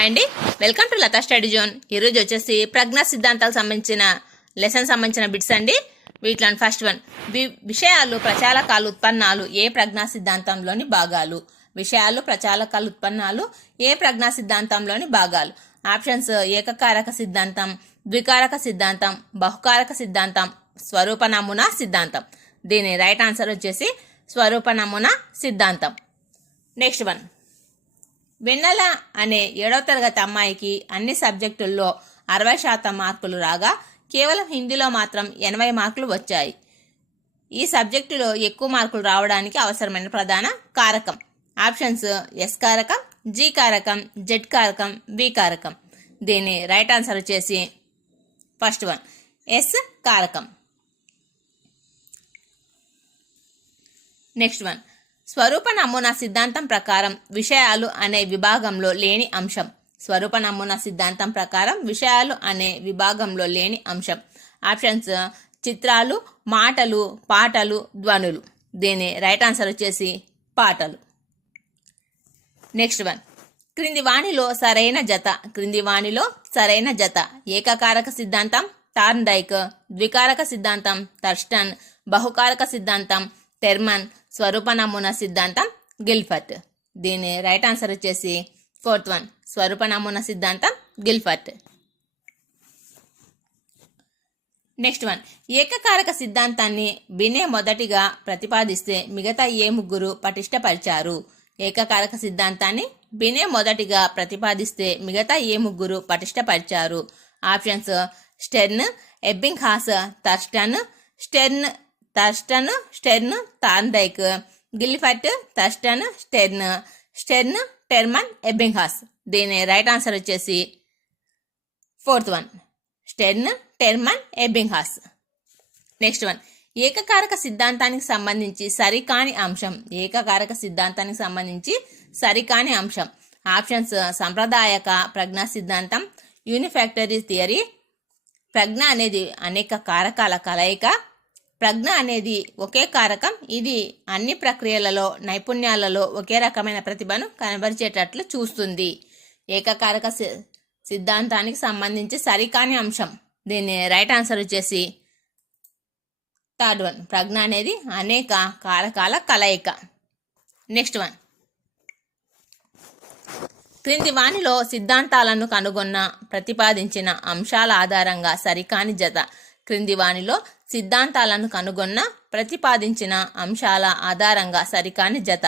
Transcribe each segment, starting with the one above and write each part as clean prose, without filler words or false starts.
Hi అండి, welcome to Latha study zone. ఈరోజు వచ్చేసి ప్రజ్ఞా సిద్ధాంతాలకు సంబంధించిన లెసన్ సంబంధించిన బిట్స్ అండి. వీటిలో ఫస్ట్ వన్, విషయాలు ప్రచాలకాలు ఉత్పన్నాలు ఏ ప్రజ్ఞా సిద్ధాంతంలోని భాగాలు. విషయాలు ప్రచాలకాలు ఉత్పన్నాలు ఏ ప్రజ్ఞా సిద్ధాంతంలోని భాగాలు. ఆప్షన్స్: ఏకకారక సిద్ధాంతం, ద్వికారక సిద్ధాంతం, బహుకారక సిద్ధాంతం, స్వరూప నమూనా సిద్ధాంతం. దీని రైట్ ఆన్సర్ వచ్చేసి స్వరూప నమూనా సిద్ధాంతం. నెక్స్ట్ వన్, వెన్నెల అనే 7వ తరగతి అమ్మాయికి అన్ని సబ్జెక్టుల్లో 60% మార్కులు రాగా కేవలం హిందీలో మాత్రం 80 మార్కులు వచ్చాయి. ఈ సబ్జెక్టులో ఎక్కువ మార్కులు రావడానికి అవసరమైన ప్రధాన కారకం. ఆప్షన్స్: ఎస్ కారకం, జి కారకం, జెడ్ కారకం, బి కారకం. దీని రైట్ ఆన్సర్ వచ్చేసి ఫస్ట్ వన్, ఎస్ కారకం. నెక్స్ట్ వన్, స్వరూప నమూనా సిద్ధాంతం ప్రకారం విషయాలు అనే విభాగంలో లేని అంశం. స్వరూప నమూనా సిద్ధాంతం ప్రకారం విషయాలు అనే విభాగంలో లేని అంశం. ఆప్షన్స్: చిత్రాలు, మాటలు, పాటలు, ధ్వనులు. దీని రైట్ ఆన్సర్ వచ్చేసి పాటలు. నెక్స్ట్ వన్, క్రింది వాణిలో సరైన జత. క్రింది వాణిలో సరైన జత. ఏకకారక సిద్ధాంతం టార్న్డైక్, ద్వికారక సిద్ధాంతం థర్స్టన్, బహుకారక సిద్ధాంతం టెర్మన్, స్వరూప నమూనా సిద్ధాంతం గిల్ఫర్ట్. దీని రైట్ ఆన్సర్ వచ్చేసి ఫోర్త్ వన్, స్వరూప నమూనా సిద్ధాంతం గిల్ఫర్ట్. నెక్స్ట్ వన్, ఏకకారక సిద్ధాంతాన్ని బినే మొదటిగా ప్రతిపాదిస్తే మిగతా ఏ ముగ్గురు పటిష్టపరిచారు. ఏకకారక సిద్ధాంతాన్ని బినే మొదటిగా ప్రతిపాదిస్తే మిగతా ఏ ముగ్గురు పటిష్టపరిచారు. Options: Stern, Ebbinghaus, Thurstone, Stern, Thorndike, Guilford, Thurstone, Stern, Terman, Ebbinghaus. దీని రైట్ ఆన్సర్ వచ్చేసి fourth one, Stern, Terman, Ebbinghaus. Next one, ఏకకారక సిద్ధాంతానికి సంబంధించి సరికాని అంశం. ఏకకారక సిద్ధాంతానికి సంబంధించి సరికాని అంశం. ఆప్షన్స్: సాంప్రదాయక ప్రజ్ఞా సిద్ధాంతం, యూనిఫాక్టరీ థియరీ, ప్రజ్ఞ అనేది అనేక కారకాల కలయిక, ప్రజ్ఞ అనేది ఒకే కారకం, ఇది అన్ని ప్రక్రియలలో నైపుణ్యాలలో ఒకే రకమైన ప్రతిభను కనబరిచేటట్లు చూస్తుంది. ఏకకారక సిద్ధాంతానికి సంబంధించి సరికాని అంశం. దీని రైట్ ఆన్సర్ వచ్చేసి థర్డ్ వన్, ప్రజ్ఞ అనేది అనేక కారకాల కలయిక. నెక్స్ట్ వన్, క్రింది వాణిలో సిద్ధాంతాలను కనుగొన్న ప్రతిపాదించిన అంశాల ఆధారంగా సరికాని జత. క్రింది వాణిలో సిద్ధాంతాలను కనుగొన్న ప్రతిపాదించిన అంశాల ఆధారంగా సరికాని జత.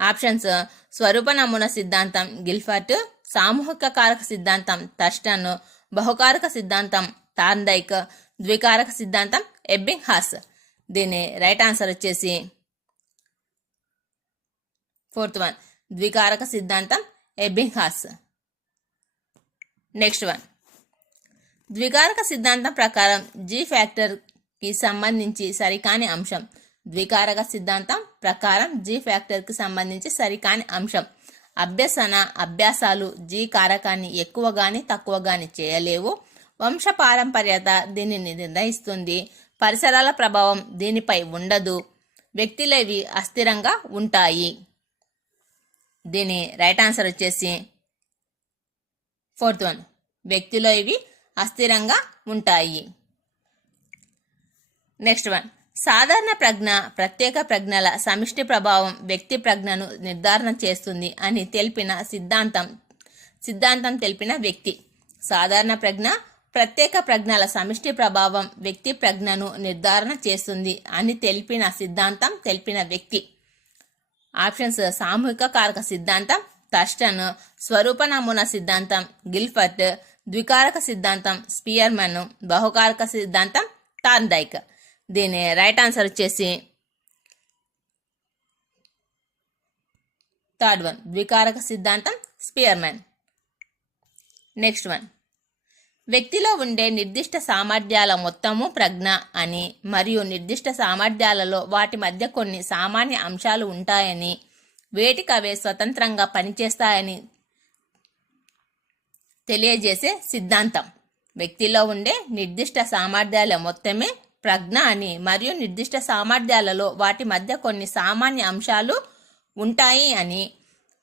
ఆప్షన్స్: స్వరూప నమూనా సిద్ధాంతం గిల్ఫర్ట్, సామూహిక కారక సిద్ధాంతం థర్స్టన్, బహుకారక సిద్ధాంతం టార్న్డైక్, ద్వికారక సిద్ధాంతం ఎబ్బింగ్హాస్. దీని రైట్ ఆన్సర్ వచ్చేసి ఫోర్త్ వన్, ద్వికారక సిద్ధాంతం ఎబ్బింగ్హాస్. నెక్స్ట్ వన్, ద్వికారక సిద్ధాంతం ప్రకారం జీ ఫ్యాక్టర్ కి సంబంధించి సరికాని అంశం. ద్వికారక సిద్ధాంతం ప్రకారం జీ ఫ్యాక్టర్ కి సంబంధించి సరికాని అంశం. అభ్యాసాలు జీ కారకాన్ని ఎక్కువగాని తక్కువగాని చేయలేవు. వంశపారంపర్యత దీనిని నిర్ణయిస్తుంది. పరిసరాల ప్రభావం దీనిపై ఉండదు. వ్యక్తిలో ఇవి అస్థిరంగా ఉంటాయి. దీని రైట్ ఆన్సర్ వచ్చేసి ఫోర్త్ వన్, వ్యక్తిలో ఇవి అస్థిరంగా ఉంటాయి. నెక్స్ట్ వన్, సాధారణ ప్రజ్ఞ ప్రత్యేక ప్రజ్ఞల సమిష్టి ప్రభావం వ్యక్తి ప్రజ్ఞను నిర్ధారణ చేస్తుంది అని తెలిపిన సిద్ధాంతం తెలిపిన వ్యక్తి. సాధారణ ప్రజ్ఞ ప్రత్యేక ప్రజ్ఞల సమిష్టి ప్రభావం వ్యక్తి ప్రజ్ఞను నిర్ధారణ చేస్తుంది అని తెలిపిన సిద్ధాంతం తెలిపిన వ్యక్తి. ఆప్షన్స్: సామూహిక కారక సిద్ధాంతం థర్స్టన్, స్వరూప నమూనా సిద్ధాంతం గిల్ఫర్ట్, ద్వికారక సిద్ధాంతం స్పియర్మన్, బహుకారక సిద్ధాంతం టార్న్డైక్. దీని రైట్ ఆన్సర్ వచ్చేసి థర్డ్ వన్, ద్వికారక సిద్ధాంతం స్పియర్మన్. నెక్స్ట్ వన్, వ్యక్తిలో ఉండే నిర్దిష్ట సామర్థ్యాల మొత్తము ప్రజ్ఞ అని మరియు నిర్దిష్ట సామర్థ్యాలలో వాటి మధ్య కొన్ని సామాన్య అంశాలు ఉంటాయని, వేటికవే స్వతంత్రంగా పనిచేస్తాయని తెలియజేసే సిద్ధాంతం. వ్యక్తిలో ఉండే నిర్దిష్ట సామర్థ్యాల మొత్తమే ప్రజ్ఞ అని మరియు నిర్దిష్ట సామర్థ్యాలలో వాటి మధ్య కొన్ని సామాన్య అంశాలు ఉంటాయి అని,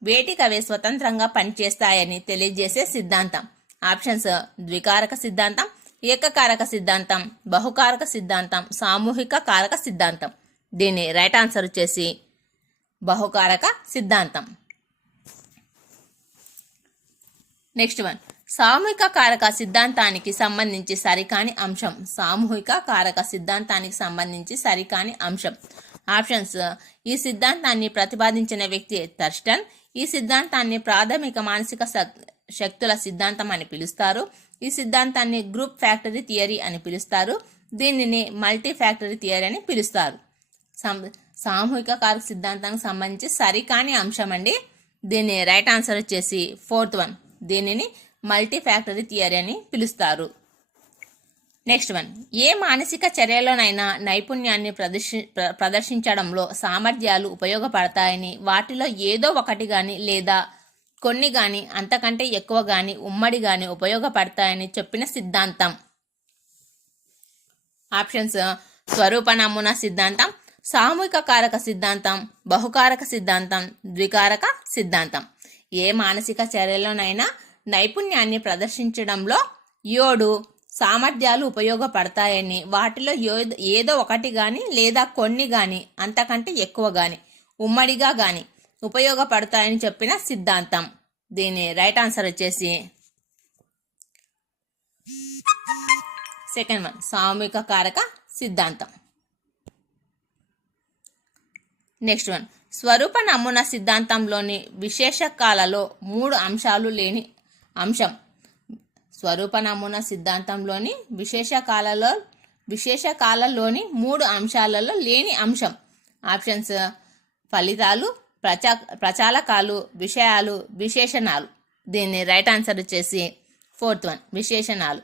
వేటికవే స్వతంత్రంగా పనిచేస్తాయని తెలియజేసే సిద్ధాంతం. ఆప్షన్స్: ద్వికారక సిద్ధాంతం, ఏకకారక సిద్ధాంతం, బహుకారక సిద్ధాంతం, సామూహిక కారక సిద్ధాంతం. దీని రైట్ ఆన్సర్ వచ్చేసి బహుకారక సిద్ధాంతం. నెక్స్ట్ వన్, సామూహిక కారక సిద్ధాంతానికి సంబంధించి సరికాని అంశం. సామూహిక కారక సిద్ధాంతానికి సంబంధించి సరికాని అంశం. ఆప్షన్స్: ఈ సిద్ధాంతాన్ని ప్రతిపాదించిన వ్యక్తి థర్స్టన్. ఈ సిద్ధాంతాన్ని ప్రాథమిక మానసిక శక్తుల సిద్ధాంతం అని పిలుస్తారు. ఈ సిద్ధాంతాన్ని గ్రూప్ ఫ్యాక్టరీ థియరీ అని పిలుస్తారు. దీనిని మల్టీ ఫ్యాక్టరీ థియరీ అని పిలుస్తారు. సామూహిక కారక సిద్ధాంతానికి సంబంధించి సరికాని అంశం అండి. దీని రైట్ ఆన్సర్ వచ్చేసి ఫోర్త్ వన్. దీనిని మల్టీ ఫ్యాక్టరీ థియరీ అని పిలుస్తారు. నెక్స్ట్ వన్, ఏ మానసిక చర్యలోనైనా నైపుణ్యాన్ని ప్రదర్శించడంలో సామర్థ్యాలు ఉపయోగపడతాయని, వాటిలో ఏదో ఒకటి గాని లేదా కొన్ని గాని అంతకంటే ఎక్కువ గాని ఉమ్మడి గాని ఉపయోగపడతాయని చెప్పిన సిద్ధాంతం. ఆప్షన్స్: స్వరూప నమూనా సిద్ధాంతం, సామూహిక కారక సిద్ధాంతం, బహుకారక సిద్ధాంతం, ద్వికారక సిద్ధాంతం. ఏ మానసిక చర్యలోనైనా నైపుణ్యాన్ని ప్రదర్శించడంలో 7 సామర్థ్యాలు ఉపయోగపడతాయని, వాటిలో ఏదో ఒకటి గాని లేదా కొన్ని గాని అంతకంటే ఎక్కువ గాని ఉమ్మడిగా గాని ఉపయోగపడతాయని చెప్పిన సిద్ధాంతం. దీని రైట్ ఆన్సర్ వచ్చేసి సెకండ్ వన్, సామూహిక కారక సిద్ధాంతం. నెక్స్ట్ వన్, స్వరూప నమూనా సిద్ధాంతంలోని విశేషకాలలో 3 అంశాలు లేని అంశం. స్వరూప నమూనా సిద్ధాంతంలోని విశేషకాలలోని 3 అంశాలలో లేని అంశం. ఆప్షన్స్: ఫలితాలు, ప్రచాలకాలు, విషయాలు, విశేషణాలు. దీని రైట్ ఆన్సర్ వచ్చేసి ఫోర్త్ వన్, విశేషణాలు.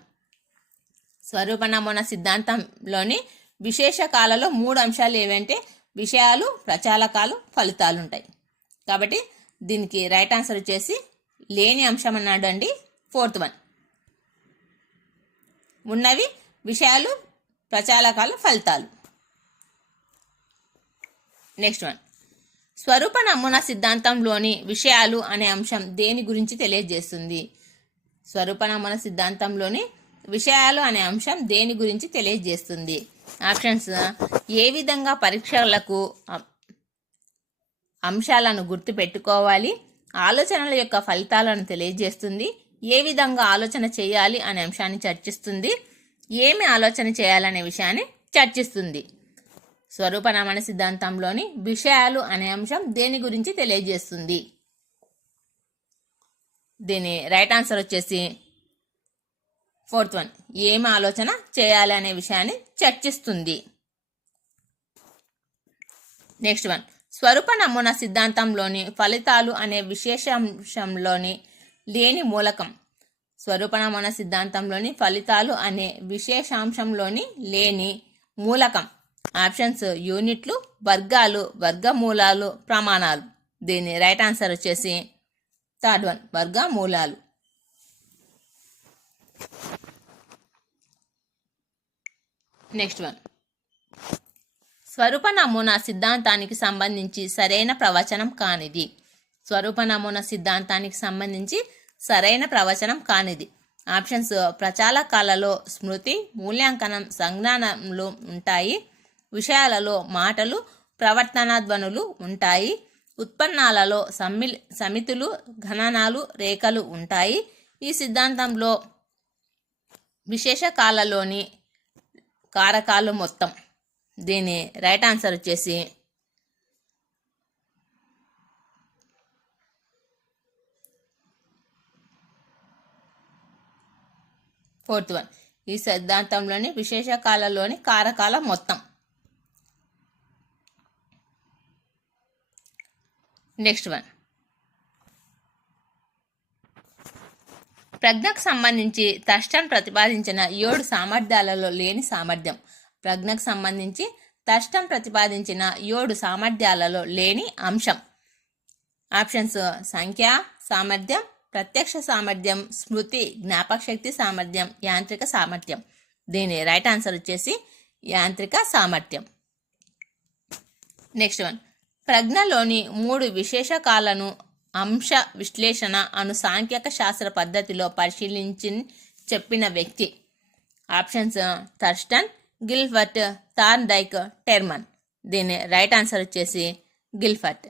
స్వరూప నమూనా సిద్ధాంతంలోని విశేషకాలలో 3 అంశాలు ఏవంటే విషయాలు, ప్రచాలకాలు, ఫలితాలు ఉంటాయి. కాబట్టి దీనికి రైట్ ఆన్సర్ వచ్చేసి లేని అంశం అన్నాడు అండి ఫోర్త్ వన్. ఉన్నవి విషయాలు, ప్రచాలకాలు, ఫలితాలు. నెక్స్ట్ వన్, స్వరూప నమూనా సిద్ధాంతంలోని విషయాలు అనే అంశం దేని గురించి తెలియజేస్తుంది. స్వరూప నమూనా సిద్ధాంతంలోని విషయాలు అనే అంశం దేని గురించి తెలియజేస్తుంది. ఆప్షన్స్: ఏ విధంగా పరీక్షలకు అంశాలను గుర్తు పెట్టుకోవాలి, ఆలోచనల యొక్క ఫలితాలను తెలియజేస్తుంది, ఏ విధంగా ఆలోచన చేయాలి అనే అంశాన్ని చర్చిస్తుంది, ఏమి ఆలోచన చేయాలనే విషయాన్ని చర్చిస్తుంది. స్వరూప నమూనా సిద్ధాంతంలోని విషయాలు అనే అంశం దేని గురించి తెలియజేస్తుంది. దీని రైట్ ఆన్సర్ వచ్చేసి ఫోర్త్ వన్, ఏమి ఆలోచన చేయాలి అనే విషయాన్ని చర్చిస్తుంది. నెక్స్ట్ వన్, స్వరూప నమూనా సిద్ధాంతంలోని ఫలితాలు అనే విశేషాంశంలోని లేని మూలకం. స్వరూప నమూనా సిద్ధాంతంలోని ఫలితాలు అనే విశేషాంశంలోని లేని మూలకం. ఆప్షన్స్: యూనిట్లు, వర్గాలు, వర్గమూలాలు, ప్రమాణాలు. దీని రైట్ ఆన్సర్ వచ్చేసి థర్డ్ వన్, వర్గమూలాలు. నెక్స్ట్ వన్, స్వరూప నమూనా సిద్ధాంతానికి సంబంధించి సరైన ప్రవచనం కానిది. స్వరూప నమూనా సిద్ధాంతానికి సంబంధించి సరైన ప్రవచనం కానిది. ఆప్షన్స్: ప్రచాలకాలలో స్మృతి, మూల్యాంకనం, సంజ్ఞానములు ఉంటాయి. విషయాలలో మాటలు, ప్రవర్తనాధ్వనులు ఉంటాయి. ఉత్పన్నాలలో సమితులు, గణనాలు, రేఖలు ఉంటాయి. ఈ సిద్ధాంతంలో విశేషకాలలోని కారకాలు మొత్తం. దీని రైట్ ఆన్సర్ వచ్చేసి ఫోర్త్ వన్, ఈ సిద్ధాంతంలోని విశేషకాలలోని కారకాల మొత్తం. నెక్స్ట్ వన్, ప్రజ్ఞకు సంబంధించి థర్స్టన్ ప్రతిపాదించిన 7 సామర్థ్యాలలో లేని సామర్థ్యం. ప్రజ్ఞకు సంబంధించి థర్స్టన్ ప్రతిపాదించిన 7 సామర్థ్యాలలో లేని అంశం. ఆప్షన్స్: సంఖ్యా సామర్థ్యం, ప్రత్యక్ష సామర్థ్యం, స్మృతి, జ్ఞాపకశక్తి సామర్థ్యం, యాంత్రిక సామర్థ్యం. దీని రైట్ ఆన్సర్ వచ్చేసి యాంత్రిక సామర్థ్యం. నెక్స్ట్ వన్, ప్రజ్ఞలోని 3 విశేషకాలను అంశ విశ్లేషణ అను సాంఖ్యక శాస్త్ర పద్ధతిలో పరిశీలించి చెప్పిన వ్యక్తి. Options Thurstone, Guilford, Thorndike, Terman. దీని రైట్ ఆన్సర్ వచ్చేసి గిల్ఫర్ట్.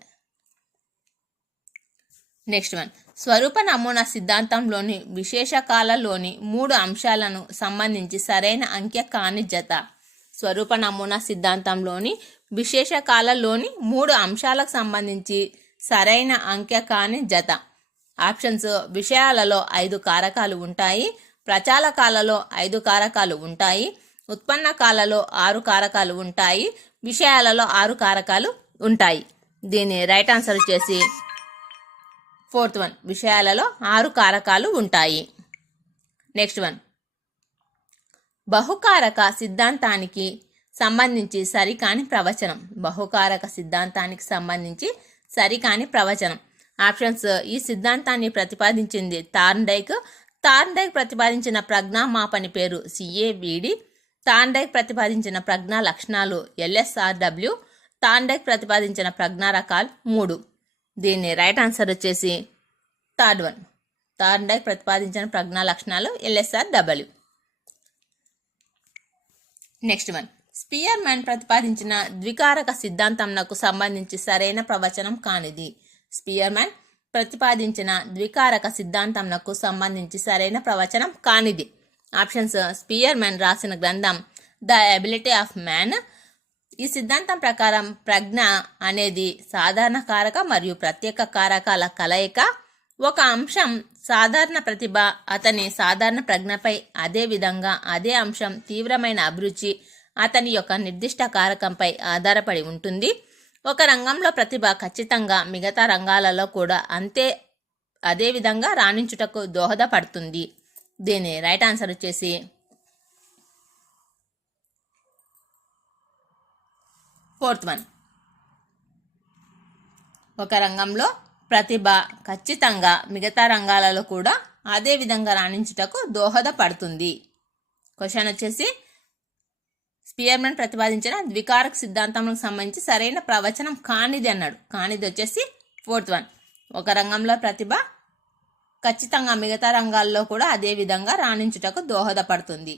నెక్స్ట్ వన్, స్వరూప నమూనా సిద్ధాంతంలోని విశేషకాలలోని 3 అంశాలను సంబంధించి సరైన అంకె కాని జత. స్వరూప నమూనా సిద్ధాంతంలోని విశేషకాలలోని 3 అంశాలకు సంబంధించి సరైన అంకె కాని జత. ఆప్షన్స్ విషయాలలో 5 కారకాలు ఉంటాయి, ప్రచాలకాలలో 5 కారకాలు ఉంటాయి, ఉత్పన్నకాలలో 6 కారకాలు ఉంటాయి, విషయాలలో 6 కారకాలు ఉంటాయి. దీని రైట్ ఆన్సర్ వచ్చేసి 4th వన్, విషయాలలో 6 కారకాలు ఉంటాయి. నెక్స్ట్ వన్, బహుకారక సిద్ధాంతానికి సంబంధించి సరికాని ప్రవచనం. బహుకారక సిద్ధాంతానికి సంబంధించి సరికాని ప్రవచనం. ఆప్షన్స్ ఈ సిద్ధాంతాన్ని ప్రతిపాదించింది థార్న్డైక్. థార్న్డైక్ ప్రతిపాదించిన ప్రజ్ఞామాపని పేరు CAVD. థార్న్డైక్ ప్రతిపాదించిన ప్రజ్ఞా లక్షణాలు LSRW. థార్న్డైక్ ప్రతిపాదించిన ప్రజ్ఞా రకాలు 3. దీని రైట్ ఆన్సర్ వచ్చేసి 3rd వన్, థార్న్డైక్ ప్రతిపాదించిన ప్రజ్ఞా లక్షణాలు LSRW. నెక్స్ట్ వన్, స్పియర్మన్ ప్రతిపాదించిన ద్వికారక సిద్ధాంతంకు సంబంధించి సరైన ప్రవచనం కానిది. స్పియర్మన్ ప్రతిపాదించిన ద్వికారక సిద్ధాంతంకు సంబంధించి సరైన ప్రవచనం కానిది. ఆప్షన్స్ స్పియర్మన్ రాసిన గ్రంథం ద ఎబిలిటీ ఆఫ్ మ్యాన్. ఈ సిద్ధాంతం ప్రకారం ప్రజ్ఞ అనేది సాధారణ కారక మరియు ప్రత్యేక కారకాల కలయిక. ఒక అంశం సాధారణ ప్రతిభ అతని సాధారణ ప్రజ్ఞపై, అదే విధంగా అదే అంశం తీవ్రమైన అభిరుచి అతని యొక్క నిర్దిష్ట కారకంపై ఆధారపడి ఉంటుంది. ఒక రంగంలో ప్రతిభ ఖచ్చితంగా మిగతా రంగాలలో కూడా అదే విధంగా రాణించుటకు దోహదపడుతుంది. దీని రైట్ ఆన్సర్ వచ్చేసి 4th వన్, ఒక రంగంలో ప్రతిభ ఖచ్చితంగా మిగతా రంగాలలో కూడా అదే విధంగా రాణించుటకు దోహదపడుతుంది. క్వశ్చన్ వచ్చేసి స్పియర్మన్ ప్రతిపాదించిన ద్వికారక సిద్ధాంతానికి సంబంధించి సరైన ప్రవచనం కానిది అన్నాడు. కానిది వచ్చేసి 4th వన్, ఒక రంగంలో ప్రతిభ ఖచ్చితంగా మిగతా రంగాల్లో కూడా అదే విధంగా రాణించుటకు దోహదపడుతుంది.